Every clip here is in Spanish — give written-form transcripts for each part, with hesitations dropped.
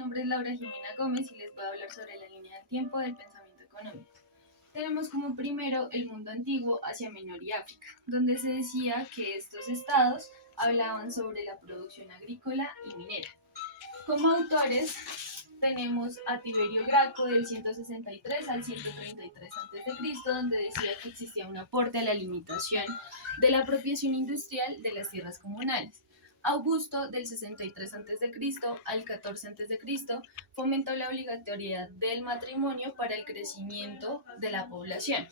nombre es Laura Jimena Gómez y les voy a hablar sobre la línea del tiempo del pensamiento económico. Tenemos como primero el mundo antiguo, Asia Menor y África, donde se decía que estos estados hablaban sobre la producción agrícola y minera. Como autores tenemos a Tiberio Graco del 163 al 133 a.C., donde decía que existía un aporte a la limitación de la apropiación industrial de las tierras comunales. Augusto del 63 a.C. al 14 a.C. fomentó la obligatoriedad del matrimonio para el crecimiento de la población.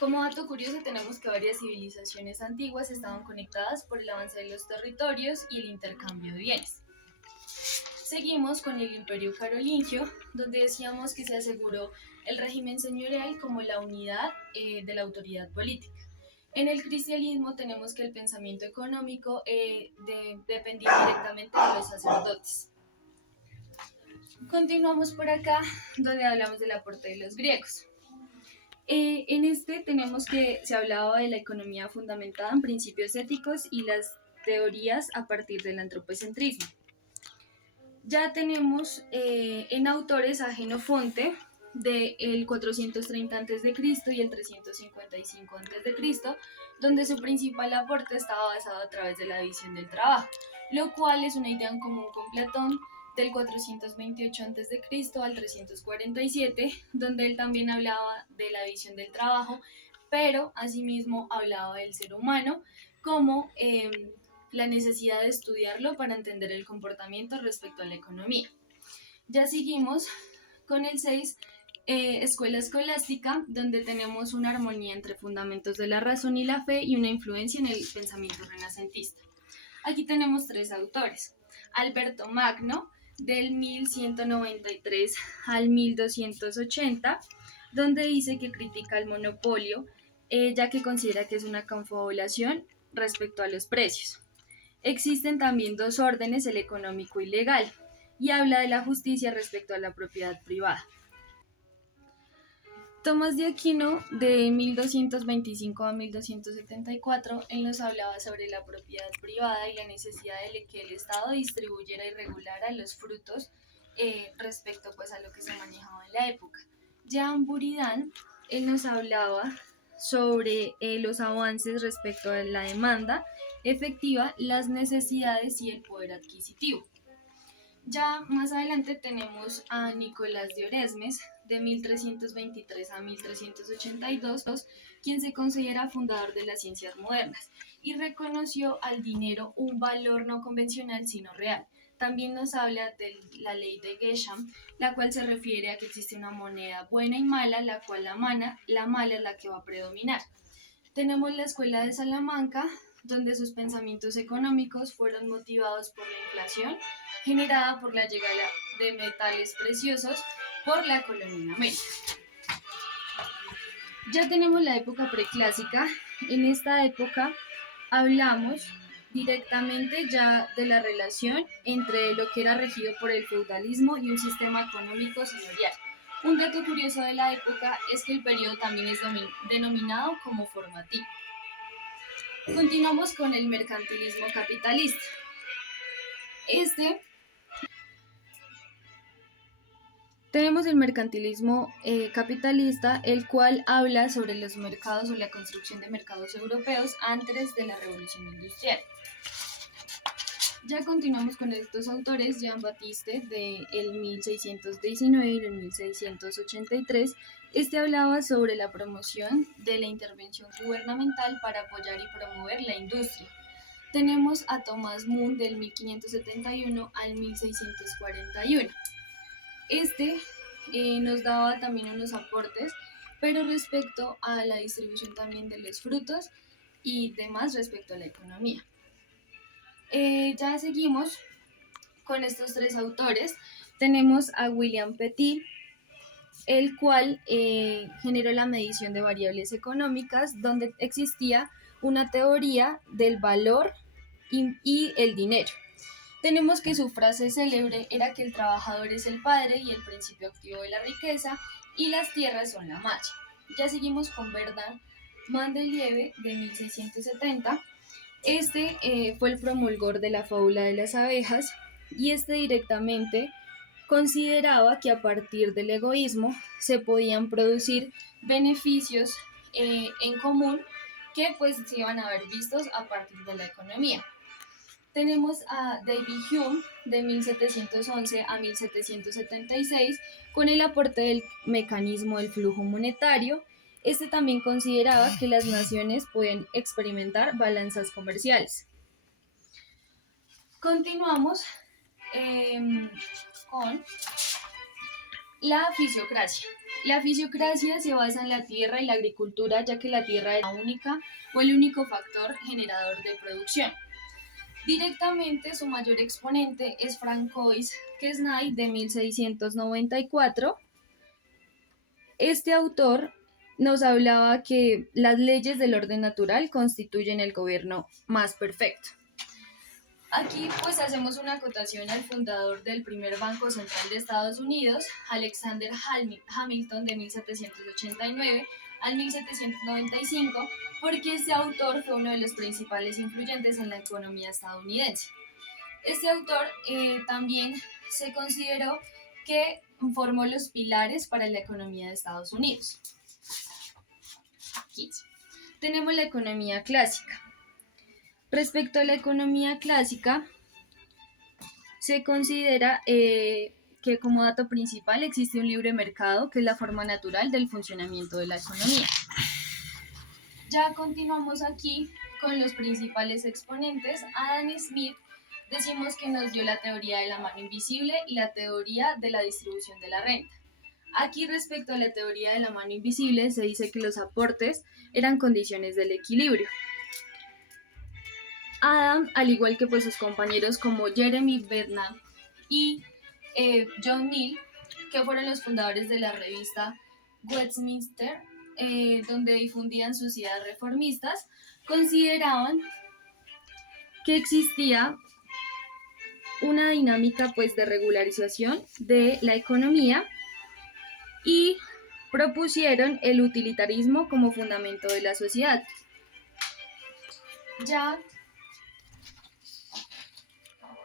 Como dato curioso tenemos que varias civilizaciones antiguas estaban conectadas por el avance de los territorios y el intercambio de bienes. Seguimos con el Imperio Carolingio, donde decíamos que se aseguró el régimen señorial como la unidad de la autoridad política. En el cristianismo tenemos que el pensamiento económico dependía directamente de los sacerdotes. Continuamos por acá, donde hablamos del aporte de los griegos. En este tenemos que se hablaba de la economía fundamentada en principios éticos y las teorías a partir del antropocentrismo. Ya tenemos en autores a Jenofonte del 430 a.C. y el 355 a.C., donde su principal aporte estaba basado a través de la división del trabajo, lo cual es una idea en común con Platón del 428 a.C. al 347, donde él también hablaba de la división del trabajo, pero asimismo hablaba del ser humano como la necesidad de estudiarlo para entender el comportamiento respecto a la economía. Ya seguimos con el 6, escuela escolástica, donde tenemos una armonía entre fundamentos de la razón y la fe y una influencia en el pensamiento renacentista. Aquí tenemos 3 autores: Alberto Magno, del 1193 al 1280, donde dice que critica el monopolio, ya que considera que es una confabulación respecto a los precios. Existen también 2 órdenes, el económico y legal, y habla de la justicia respecto a la propiedad privada. Tomás de Aquino, de 1225 a 1274, él nos hablaba sobre la propiedad privada y la necesidad de que el Estado distribuyera y regulara los frutos respecto pues, a lo que se manejaba en la época. Jean Buridan, él nos hablaba sobre los avances respecto a la demanda efectiva, las necesidades y el poder adquisitivo. Ya más adelante tenemos a Nicolás de Oresmes, de 1323 a 1382, quien se considera fundador de las ciencias modernas y reconoció al dinero un valor no convencional sino real. También nos habla de la ley de Gresham, la cual se refiere a que existe una moneda buena y mala, la cual la mala es la que va a predominar. Tenemos la escuela de Salamanca, donde sus pensamientos económicos fueron motivados por la inflación generada por la llegada de metales preciosos por la colonia en América. Ya tenemos la época preclásica. En esta época hablamos directamente ya de la relación entre lo que era regido por el feudalismo y un sistema económico señorial. Un dato curioso de la época es que el periodo también es denominado como formativo. Continuamos con el mercantilismo capitalista. Tenemos el mercantilismo capitalista, el cual habla sobre los mercados o la construcción de mercados europeos antes de la revolución industrial. Ya continuamos con estos autores: Jean-Baptiste del 1619 y del 1683. Hablaba sobre la promoción de la intervención gubernamental para apoyar y promover la industria. Tenemos a Thomas Moon del 1571 al 1641. Nos daba también unos aportes, pero respecto a la distribución también de los frutos y demás respecto a la economía. Ya seguimos con estos 3 autores. Tenemos a William Petit, el cual generó la medición de variables económicas, donde existía una teoría del valor y el dinero. Tenemos que su frase célebre era que el trabajador es el padre y el principio activo de la riqueza y las tierras son la madre. Ya seguimos con Bernard Mandelieve de 1670. Fue el promulgor de la fábula de las abejas y directamente consideraba que a partir del egoísmo se podían producir beneficios en común que pues se iban a ver vistos a partir de la economía. Tenemos a David Hume de 1711 a 1776 con el aporte del mecanismo del flujo monetario. Este también consideraba que las naciones pueden experimentar balanzas comerciales. Continuamos con la fisiocracia. La fisiocracia se basa en la tierra y la agricultura, ya que la tierra es la única o el único factor generador de producción. Directamente su mayor exponente es Francois Quesnay de 1694. Este autor nos hablaba que las leyes del orden natural constituyen el gobierno más perfecto. Aquí pues hacemos una acotación al fundador del primer Banco Central de Estados Unidos, Alexander Hamilton, de 1789 al 1795, porque este autor fue uno de los principales influyentes en la economía estadounidense. Este autor también se consideró que formó los pilares para la economía de Estados Unidos. 15. Tenemos la economía clásica. Respecto a la economía clásica, se considera que como dato principal existe un libre mercado, que es la forma natural del funcionamiento de la economía. Ya continuamos aquí con los principales exponentes. Adam Smith decimos que nos dio la teoría de la mano invisible y la teoría de la distribución de la renta. Aquí respecto a la teoría de la mano invisible se dice que los aportes eran condiciones del equilibrio. Adam, al igual que pues sus compañeros como Jeremy Bentham y John Mill, que fueron los fundadores de la revista Westminster, donde difundían sus ideas reformistas, consideraban que existía una dinámica pues de regularización de la economía y propusieron el utilitarismo como fundamento de la sociedad. Ya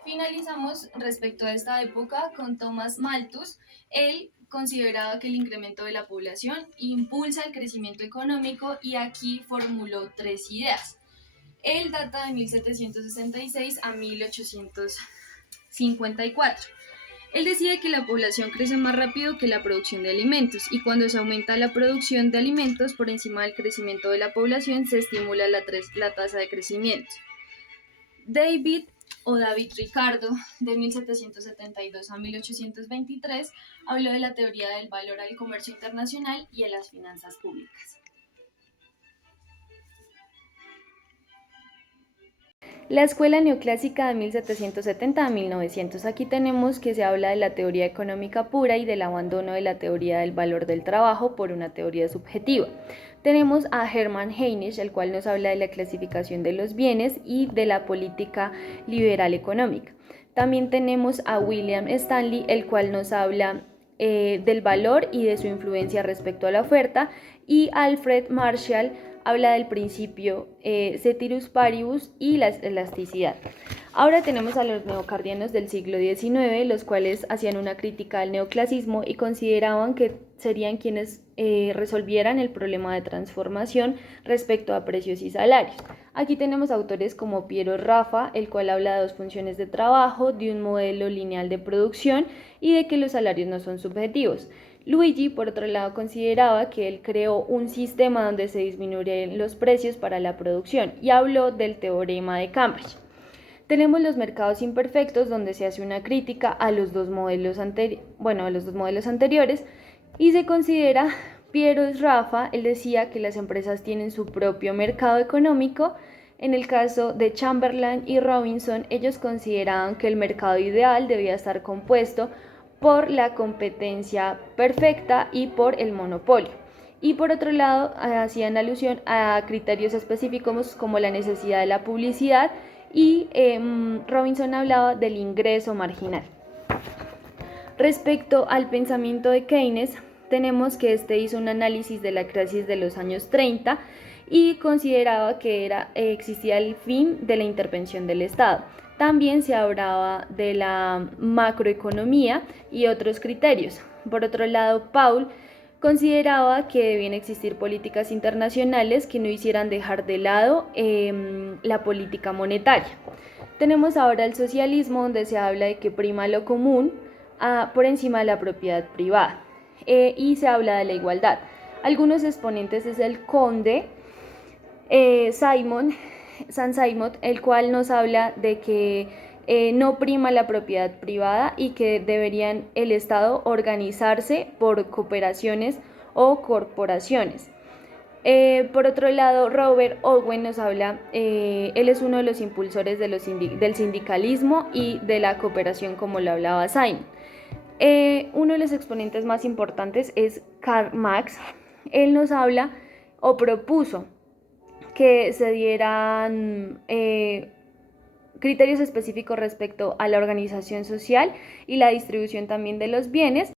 finalizamos respecto a esta época con Thomas Malthus. Él consideraba que el incremento de la población impulsa el crecimiento económico y aquí formuló tres ideas. Él data de 1766 a 1854. Él decía que la población crece más rápido que la producción de alimentos y cuando se aumenta la producción de alimentos por encima del crecimiento de la población se estimula la tasa de crecimiento. David Ricardo, de 1772 a 1823, habló de la teoría del valor al comercio internacional y a las finanzas públicas. La escuela neoclásica de 1770 a 1900. Aquí tenemos que se habla de la teoría económica pura y del abandono de la teoría del valor del trabajo por una teoría subjetiva. Tenemos a Hermann Heinrich, el cual nos habla de la clasificación de los bienes y de la política liberal económica. También tenemos a William Stanley, el cual nos habla del valor y de su influencia respecto a la oferta, y Alfred Marshall habla del principio ceteris paribus y la elasticidad. Ahora tenemos a los neocardianos del siglo XIX, los cuales hacían una crítica al neoclasismo y consideraban que serían quienes resolvieran el problema de transformación respecto a precios y salarios. Aquí tenemos autores como Piero Raffa, el cual habla de dos funciones de trabajo, de un modelo lineal de producción y de que los salarios no son subjetivos. Luigi, por otro lado, consideraba que él creó un sistema donde se disminuirían los precios para la producción y habló del teorema de Cambridge. Tenemos los mercados imperfectos, donde se hace una crítica a los dos modelos anteriores y se considera Piero Raffa. Él decía que las empresas tienen su propio mercado económico. En el caso de Chamberlain y Robinson, ellos consideraban que el mercado ideal debía estar compuesto por la competencia perfecta y por el monopolio. Y por otro lado, hacían alusión a criterios específicos como la necesidad de la publicidad y Robinson hablaba del ingreso marginal. Respecto al pensamiento de Keynes, tenemos que este hizo un análisis de la crisis de los años 30 y consideraba que existía el fin de la intervención del Estado. También se hablaba de la macroeconomía y otros criterios. Por otro lado, Paul consideraba que debían existir políticas internacionales que no hicieran dejar de lado la política monetaria. Tenemos ahora el socialismo, donde se habla de que prima lo común por encima de la propiedad privada, y se habla de la igualdad. Algunos exponentes es el conde Saint-Simon, el cual nos habla de que no prima la propiedad privada y que deberían el Estado organizarse por cooperaciones o corporaciones. Por otro lado, Robert Owen nos habla, él es uno de los impulsores de del sindicalismo y de la cooperación, como lo hablaba Simon. Uno de los exponentes más importantes es Karl Marx. Él nos habla o propuso que se dieran criterios específicos respecto a la organización social y la distribución también de los bienes,